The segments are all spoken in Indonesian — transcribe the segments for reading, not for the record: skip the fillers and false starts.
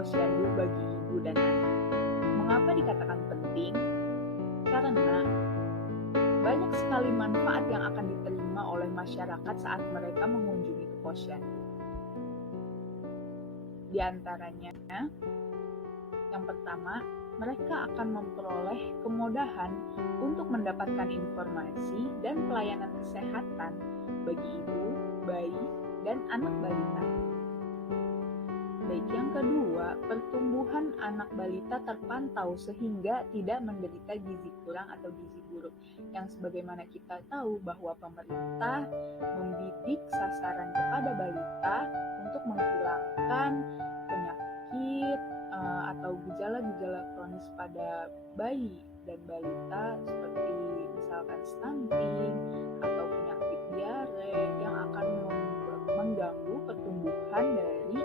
posyandu bagi ibu dan anak. Mengapa dikatakan penting? Karena banyak sekali manfaat yang akan diterima oleh masyarakat saat mereka mengunjungi ke posyandu. Di antaranya, yang pertama, mereka akan memperoleh kemudahan untuk mendapatkan informasi dan pelayanan kesehatan bagi ibu, bayi, dan anak balita. Baik, yang kedua, pertumbuhan anak balita terpantau sehingga tidak menderita gizi kurang atau gizi buruk. Yang sebagaimana kita tahu bahwa pemerintah membidik sasaran kepada balita untuk menghilangkan penyakit atau gejala-gejala kronis pada bayi dan balita seperti misalkan stunting atau penyakit diare yang akan mengganggu pertumbuhan dari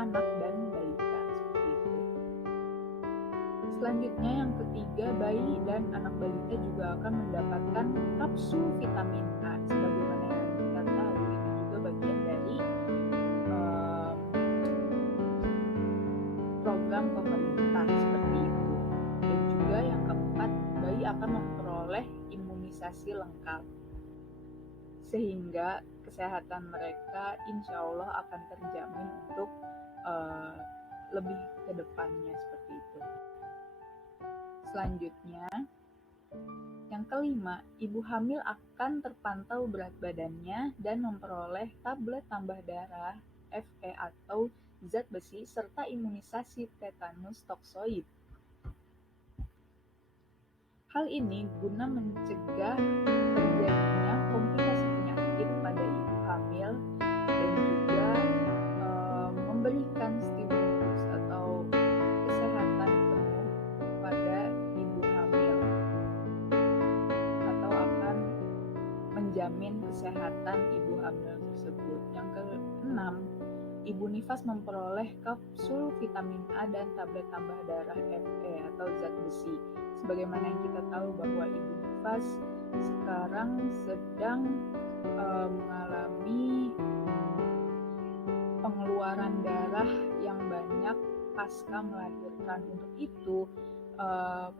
anak dan balita seperti itu. Selanjutnya yang ketiga, bayi dan anak balita juga akan mendapatkan kapsul vitamin A. Sebagaimana yang kita tahu, ini juga bagian dari program pemerintah seperti itu. Dan juga yang keempat, bayi akan memperoleh imunisasi lengkap sehingga kesehatan mereka insya Allah akan terjamin untuk lebih ke depannya seperti itu. Selanjutnya, yang kelima, ibu hamil akan terpantau berat badannya dan memperoleh tablet tambah darah Fe atau zat besi serta imunisasi tetanus toksoid. Hal ini guna mencegah terjadinya komplikasi penyakit pada ibu hamil dan juga memberikan stimulus atau kesehatan penuh pada ibu hamil atau akan menjamin kesehatan ibu hamil tersebut. Yang keenam, ibu nifas memperoleh kapsul vitamin A dan tablet tambah darah Fe atau zat besi. Sebagaimana yang kita tahu bahwa ibu nifas sekarang sedang mengalami pengeluaran darah yang banyak pasca melahirkan. Untuk itu,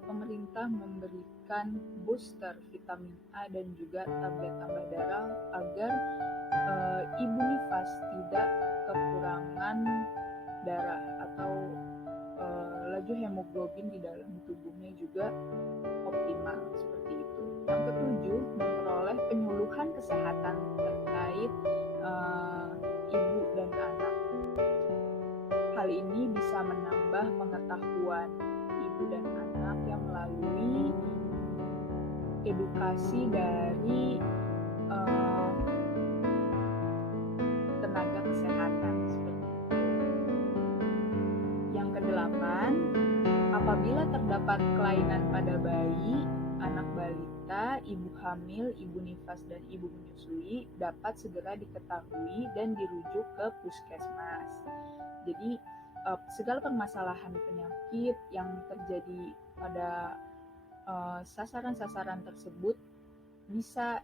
pemerintah memberikan booster vitamin A dan juga tablet tambah darah agar ibu nifas tidak kekurangan darah atau laju hemoglobin di dalam tubuhnya juga optimal seperti itu. Yang ketujuh, memperoleh penyuluhan kesehatan terkait ibu dan anak. Hal ini bisa menambah pengetahuan ibu dan anak yang melalui edukasi dari tenaga kesehatan seperti itu. Yang kedelapan, apabila terdapat kelainan pada bayi, anak balita, ibu hamil, ibu nifas, dan ibu menyusui dapat segera diketahui dan dirujuk ke puskesmas. Jadi segala permasalahan penyakit yang terjadi pada sasaran-sasaran tersebut bisa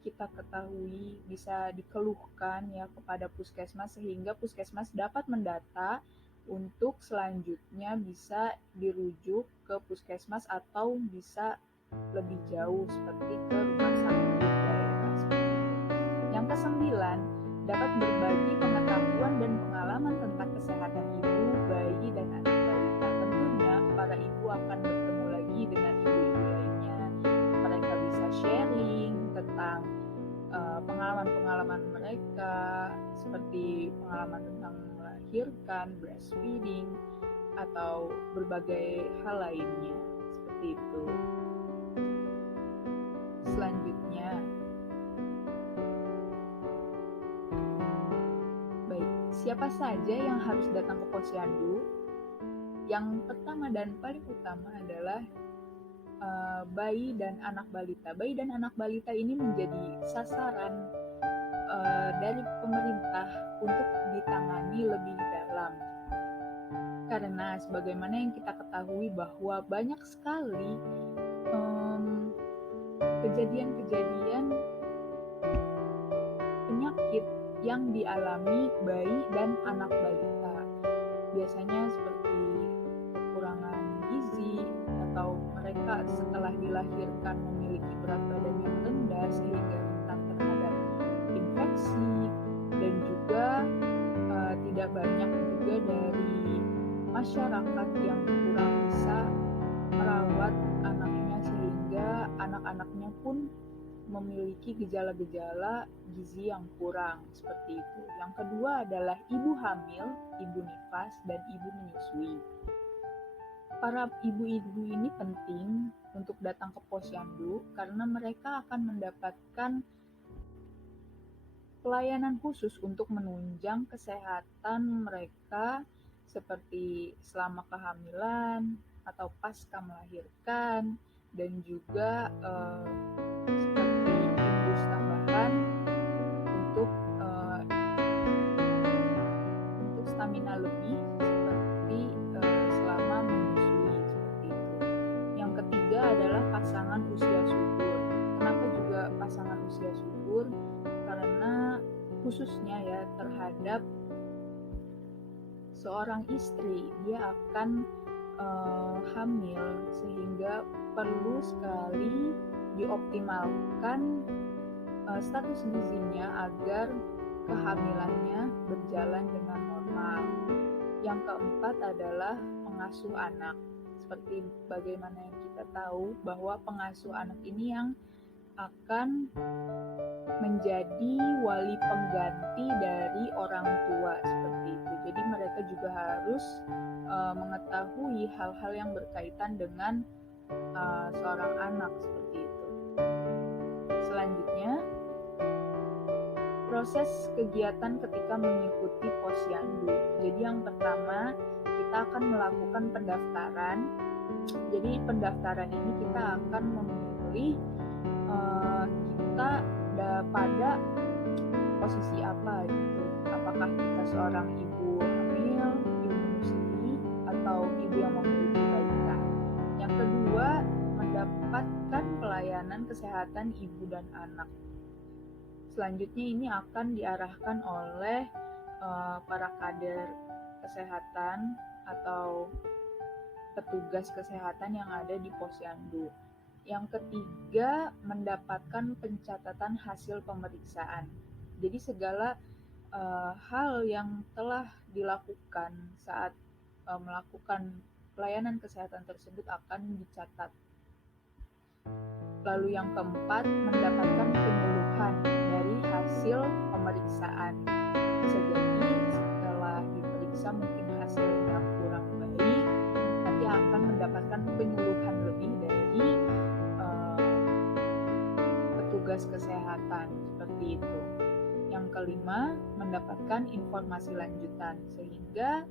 kita ketahui, bisa dikeluhkan ya kepada puskesmas sehingga puskesmas dapat mendata untuk selanjutnya bisa dirujuk ke puskesmas atau bisa lebih jauh seperti ke rumah sakit daerah seperti itu. Yang kesembilan, dapat berbagi pengetahuan dan pengalaman tentang kesehatan ibu, bayi, dan anak balita. Tentunya para ibu akan bertemu lagi dengan ibu-ibu lainnya. Mereka bisa sharing tentang pengalaman-pengalaman mereka seperti pengalaman tentang melahirkan, breastfeeding, atau berbagai hal lainnya seperti itu. Selanjutnya, baik, siapa saja yang harus datang ke posyandu? Yang pertama dan paling utama adalah bayi dan anak balita. Bayi dan anak balita ini menjadi sasaran dari pemerintah untuk ditangani lebih dalam. Karena sebagaimana yang kita ketahui bahwa banyak sekali kejadian-kejadian penyakit yang dialami bayi dan anak balita. biasanya seperti kekurangan gizi, atau mereka setelah dilahirkan memiliki berat badan yang rendah sehingga rentan terhadap infeksi, dan juga tidak banyak juga dari masyarakat yang kurang bisa merawat anaknya sehingga anak-anaknya pun memiliki gejala-gejala gizi yang kurang seperti itu. Yang kedua adalah ibu hamil, ibu nifas, dan ibu menyusui. Para ibu-ibu ini penting untuk datang ke posyandu karena mereka akan mendapatkan pelayanan khusus untuk menunjang kesehatan mereka seperti selama kehamilan atau pasca melahirkan, dan juga seperti infus tambahan untuk stamina lebih seperti selama menyusui seperti itu. Yang ketiga adalah pasangan usia subur. Kenapa juga pasangan usia subur? Karena khususnya ya terhadap seorang istri, dia akan hamil sehingga perlu sekali dioptimalkan status gizinya agar kehamilannya berjalan dengan normal. Yang keempat adalah pengasuh anak. Seperti bagaimana yang kita tahu bahwa pengasuh anak ini yang akan menjadi wali pengganti dari orang tua seperti itu. Jadi mereka juga harus mengetahui hal-hal yang berkaitan dengan seorang anak seperti itu. Selanjutnya, proses kegiatan ketika mengikuti posyandu. Jadi yang pertama, kita akan melakukan pendaftaran. Jadi pendaftaran ini kita akan memilih kita pada posisi apa gitu. Apakah kita seorang ibu hamil, ibu menyusui, atau ibu yang memiliki balita. Yang kedua, mendapatkan pelayanan kesehatan ibu dan anak. Selanjutnya ini akan diarahkan oleh para kader kesehatan atau petugas kesehatan yang ada di posyandu. Yang ketiga, mendapatkan pencatatan hasil pemeriksaan. Jadi segala hal yang telah dilakukan saat melakukan pelayanan kesehatan tersebut akan dicatat. Lalu yang keempat, mendapatkan penyuluhan dari hasil pemeriksaan. Bisa jadi setelah diperiksa mungkin hasilnya kurang baik, nanti akan mendapatkan penyuluhan lebih dari petugas kesehatan seperti itu. Yang kelima, mendapatkan informasi lanjutan, sehingga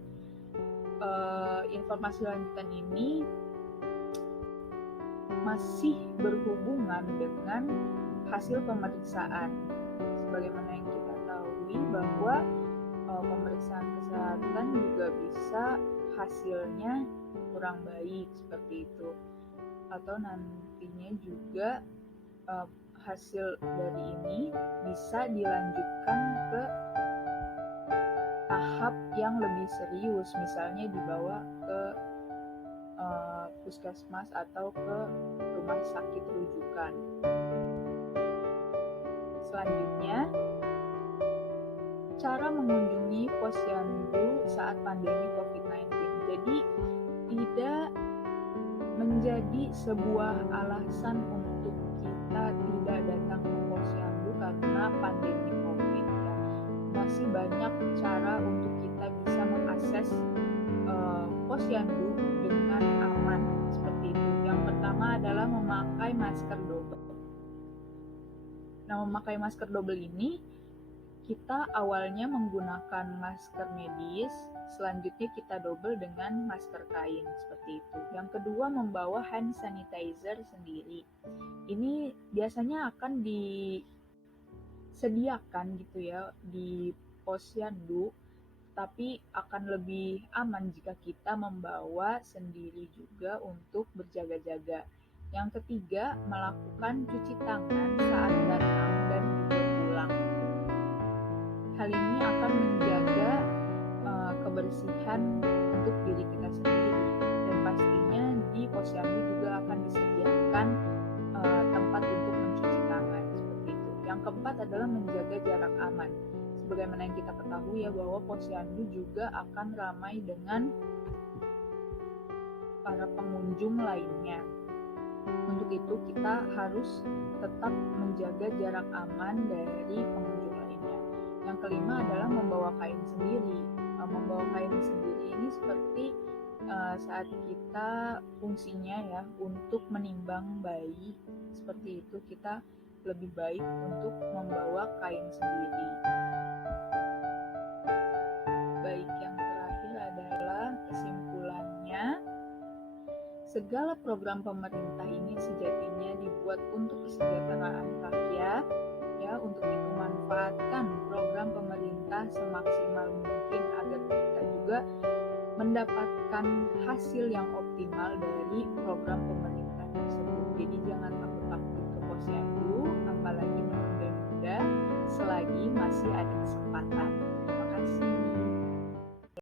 informasi lanjutan ini masih berhubungan dengan hasil pemeriksaan. Sebagaimana yang kita tahu bahwa pemeriksaan kesehatan juga bisa hasilnya kurang baik seperti itu, atau nantinya juga hasil dari ini bisa dilanjutkan ke tahap yang lebih serius, misalnya dibawa ke puskesmas atau ke rumah sakit rujukan. Selanjutnya, cara mengunjungi posyandu saat pandemi COVID-19. Jadi tidak menjadi sebuah alasan untuk kita tidak datang ke posyandu karena pandemi COVID ya. Masih banyak cara untuk kita bisa mengakses posyandu dengan aman seperti itu. Yang pertama adalah memakai masker double. Nah, memakai masker double ini kita awalnya menggunakan masker medis, selanjutnya kita double dengan masker kain seperti itu. Yang kedua, membawa hand sanitizer sendiri. Ini biasanya akan disediakan gitu ya di posyandu, tapi akan lebih aman jika kita membawa sendiri juga untuk berjaga-jaga. Yang ketiga, melakukan cuci tangan saat datang dan juga pulang. Hal ini akan menjaga kebersihan untuk diri kita sendiri. Dan pastinya di posyandu juga akan disediakan tempat untuk mencuci tangan seperti itu. Yang keempat adalah menjaga jarak aman. Sebagaimana yang kita ketahui ya, bahwa posyandu juga akan ramai dengan para pengunjung lainnya. Untuk itu kita harus tetap menjaga jarak aman dari pengunjung lainnya. Yang kelima adalah membawa kain sendiri. Membawa kain sendiri ini seperti saat kita fungsinya ya untuk menimbang bayi, seperti itu kita lebih baik untuk membawa kain sendiri. Baik, yang terakhir adalah kesimpulannya. Segala program pemerintah ini sejatinya dibuat untuk kesejahteraan rakyat, ya, untuk itu manfaatkan program pemerintah semaksimal mungkin agar kita juga mendapatkan hasil yang optimal dari program pemerintah tersebut. Jadi jangan takut-takut ke posyandu, apalagi menunda-nunda selagi masih ada kesempatan. Terima kasih.